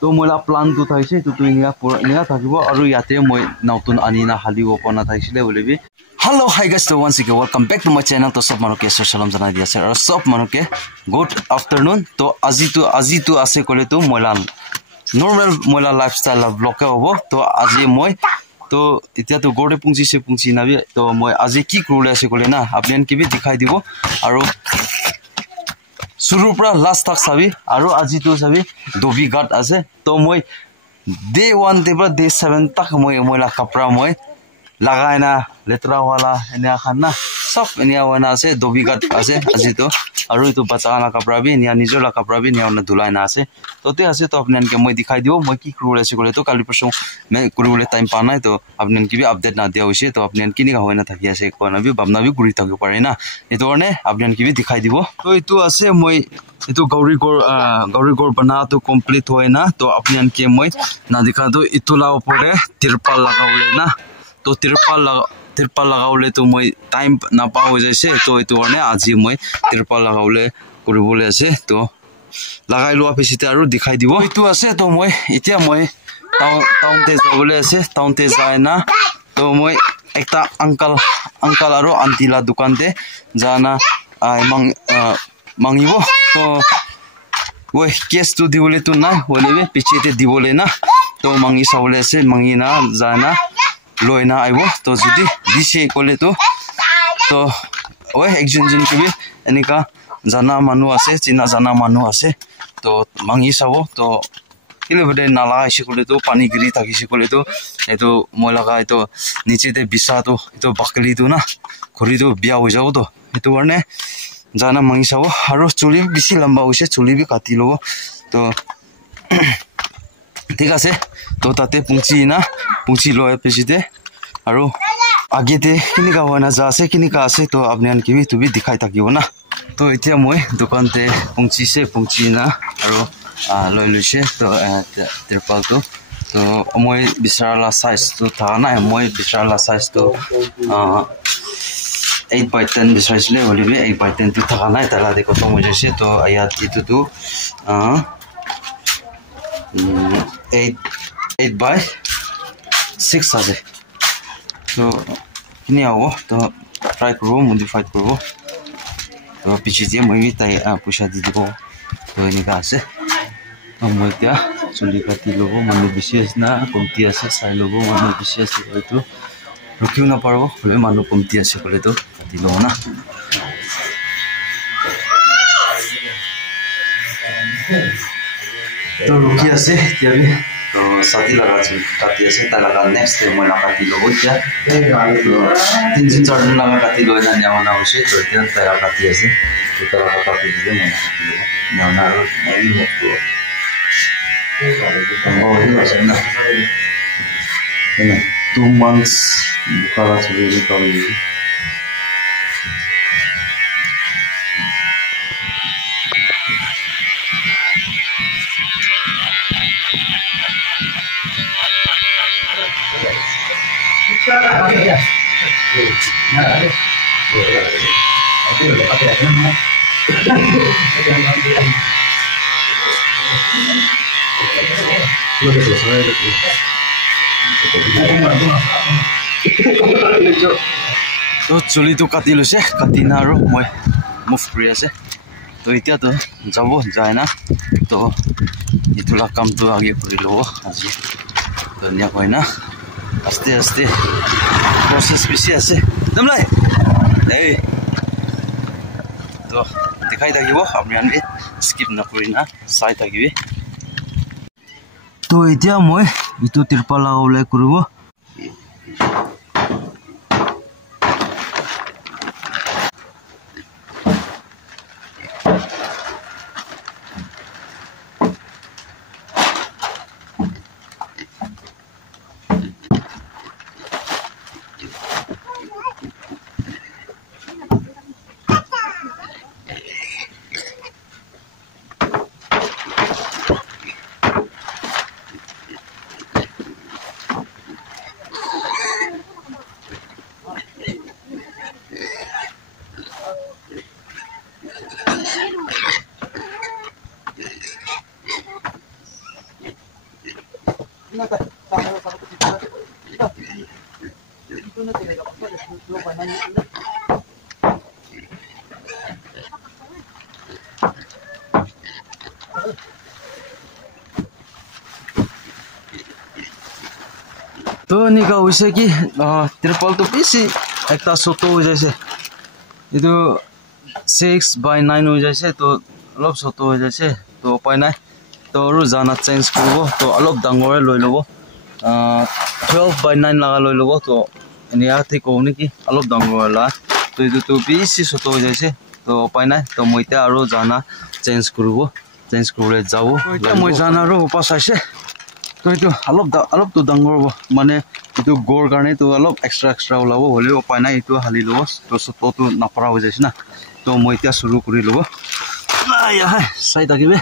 তো মইলা প্লান তো থাইছে তো ইনিয়া পুৰা ইনিয়া থাকিব আৰু ইয়াতে মই নতুন আনিনা হালিব পনা থাইছিলে বলিবি Hello, hi guys, so once again welcome back to my channel. To sob manuke salam janai dia sir. Aru sob manuke good afternoon. To aji tu ase kole to moila normal moila lifestyle vlog ke hobo. To aji moi to itia to gode pungsi se pungsi nabi. To moi aji ki krule ase kole na apnen ki bi dikhai dibo. Aru shuru pra last tak sabi. Aru aji tu sabi dobi ghat ase. To moi day 1 te pra day 7 tak moi moila kapra moi lagai na letra wala enia khanna sob enia wana ase dobigat ase ajito aru itu bacha na kapra bi enia nijor la kapra bi enia na dhulai na ase to te ase to apnan ke moi dikhai dibo moi ki krule ase kole to kali perso me kurule time pa nai to apnan ki bi update na dia hoise to apnan kini ga hoina thaki ase ko na bi babna bi guri thaki pare na eto orne apnan ki bi dikhai dibo to itu ase moi itu gauri gor bana to complete hoina to apnan ke moi na dikha do itula opore tirpal lagaule na तो तिरपाल लगाउले तो মই time ना पाउ जैसे तो एतो गर्ने আজি মই तिरपाल लगाउले কৰিবলে আছে তো লাগাই লোৱা পিছতে আৰু দেখাই দিব এটো আছে তো মই এতিয়া মই টাউন তে যাবলে আছে টাউন তে যায় না তো মই একটা আঙ্কাল আৰু আন্টিলা দোকানতে জানা মাংিব তো ওই কেস তো দিবলে তো না হলেবে পিছেতে দিবলে না তো মাংি চাবলে আছে মাংি না যায় না loina aibo to judi dise kole to oi ekjon jon kibi enika jana manu ase china jana manu ase to mangi sabo to kile bode nala ase kole to pani giri thakise kole to eto moi laga eto niche te bisa to eto bakali to na khori to bia ho jabo to eto karne jana mangi sabo aru chuli bisi lamba hoise chuli bi kati lobo to ঠিক আছে তো তাতে পুংচি লয় পেছিতে আৰু আগেতে কিনিকা হয়না যা আছে কিনিকা আছে তো আপনি আন কিবি তুবি দেখাই থাকিব না তো এতিয়া মই দোকানতে পুংচি না আৰু লৈ লৈছে তো তিৰপাল তো মই বিচৰালা সাইজ তো থাকা নাই মই বিচৰালা সাইজ তো 8x10 বিচাৰিছিলে হলিবি 8x10 তো থাকা নাই তালা দেখো তো মই যাইছে তো ইয়াত ইটো তো 8x6 আছে তো কিনি আও তো ট্রাই করব মডিফাই করব তো পিছে দিয়ে মই তাই পয়সা দি দিব তো এনেকা আছে তো মই এতিয়া চুলি কাটি লব মানুহ বিশেষ না কমতি আছে চাই লব মানুহ বিশেষ হয়তো ৰখিও না পারব হলে মানুহ কমতি আছে কলে তো কাটি লব না तो रुकी আছেতিয়াবি তো সাথী লাগা আছে কাটি আছে তা লাগা নেক্সট টাইম মই লাগা দি লব এতিয়া তিনজন চারজন লাগা কাটি লয় না নেওনা হইছে তো এতিয়া তারা কাটি আছে তো তারা কাটি দিলে মই কাটি লব নেওনা আৰু এই মতো মই আছে না 2 months বুকালা চলি কৰি তো চুলি তো কাটি লৈছে কাটি না আৰু মই মুভ কৰি আছে তো এতিয়া তো যাব যায় না তো ইটোলা কামটো আগে কৰি লব আজি ধুনীয়া হয় না আস্তে আস্তে প্রসেস বেশি আছে দমলাই এই তো দেখাই থাকিব আপনি আনবি স্কিপ নকৰি না চাই থাকিবি তো এতিয়া মই ইটো তিৰপাল লাগাবলে কৰিব तो निका वैसे कि त्रिपल तो बेसी एक छोटो हो जाए ये 6x9 हो जाए तो अलग छोटो हो जाए तो उपाय ना तो और जाना चेंज करो तो अलग डांगरे लै लो 12x9 लगा लै लो तो एनिया ठीक हो कि अलग डांगर ला तो ये तो बेसी छोटो हो जाए तो उपाय ना तो मैं और जाना चेंज करो जाओ मैं जाना और उपास आसे तो ये अलग तो डांगर माने ये गोर कारण तो अलग एक्स्ट्रा ओलाब हले उपाय ना ये हाली लो तो छोटो तो नापरा हो जाए ना तो मैं शुरू कर लो चाई थी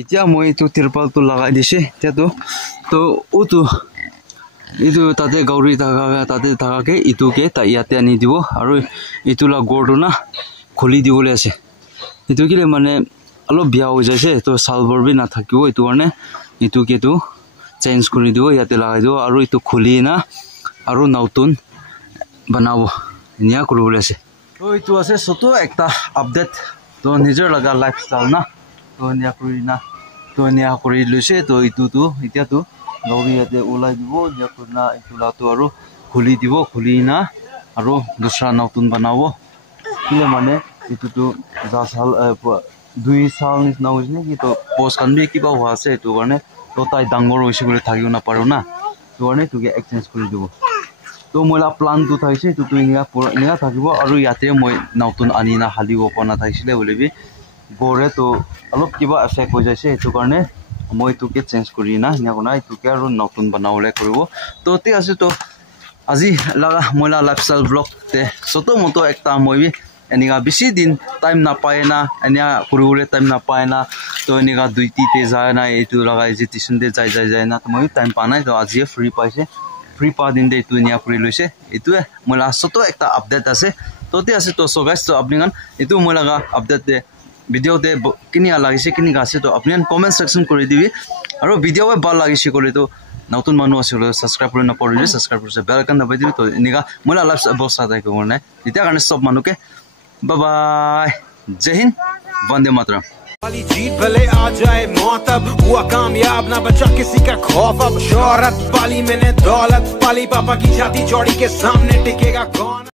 এতিয়া মই এইটো তিৰপালটো লগাই দিছে এতিয়াতো তো ওটো এইটো তাতে গৌৰী তাতে থাকাকে ইটোকে ইয়াতে আনি দিব আৰু ইটোলা গড়টো না খুলি দিবলৈ আছে এইটো কি মানে অলপ বিয়া হৈ যাইছে তো চালবৰ বি নাথাকিব এইটো কাৰণে ইটোকেটো চেঞ্জ কৰি দিব ইয়াতে লগাই দিব আৰু ইটো খুলি না আৰু নতুন বনাব নিয়া কৰিবলৈ আছে তো এইটো আছে সটো একটা আপডেট তো নিজৰ লগা লাইফষ্টাইল না তো নিয়া কৰি না তো নিয়া কৰি লৈছে তো ইটোটো এতিয়াতো গৌৰী ইয়াতে ওলাই দিব নিয়া কৰি না ইটোলাটো আৰু খুলি দিব খুলি না আৰু দুসৰা নতুন বনাব কি মানে ইটোটো 10 সাল 2 সাল নিচিনা হৈছে নেকি তো পোষ্ট কান বি কিবা হোৱা আছে এইটো কাৰণে তো তাই ডাঙৰ হৈছে বুলি থাকিব নাপাৰো না তো কাৰণে তোকে এক্সচেঞ্জ কৰি দিব তো মইলা প্লানটো থাইছে তো ইনিয়া থাকিব আৰু ইয়াতে মই নতুন আনি না হালিব পৰা থাইছিলে বুলিবি গৰে তো অলপ কিবা এফেক্ট হৈ যাইছে এইটো কাৰণে মই তোকে চেঞ্জ কৰি না নিয়া তোকে আৰু নতুন বনাবলৈ কৰিব তো তে আছে তো আজি লাগা মইলা লাইফষ্টাইল ব্লগ তে সটো মতো একটা মই এনেকা বেছি দিন টাইম নাপায় না এনিয়া কৰিবলৈ টাইম নাপায় না তো এনেকা দুইটিতে যায় না এইটো লগাই যে টিউচনতে যায় না তো মই টাইম পা নাই তো আজি ফ্ৰী পাইছে ফ্ৰী পা দিন দে এইটো নিয়া কৰি লৈছে এইটোৱে মই লাষ্টতো একটা আপডেট আছে তো তে আছে তো সো গাইস তো আপুনি এইটো মই লগা আপডেট দে ভিডিও দে কিনি লাগিছে কিনি আছে তো আপুনি কমেন্ট সেকশন কৰি দিবি আৰু ভিডিও ভাল লাগিছে ক'লে তো নতুন মানুহ আছে সাবস্ক্ৰাইব কৰি নপৰিলে সাবস্ক্ৰাইব কৰিছে বেল আইকন দবাই দিবি তো এনেকা মই লাইভ বস্তা তাই কোৰ নাই এতিয়া কাৰণে সব মানুহকে बाय बाय जय हिंद वंदे मातरम वाली जीत भले आ जाए मौत अब हुआ कामयाब ना बचा किसी का खौफ अब शोहरत पाली मैंने दौलत पाली पापा की छाती चौड़ी के सामने टिकेगा कौन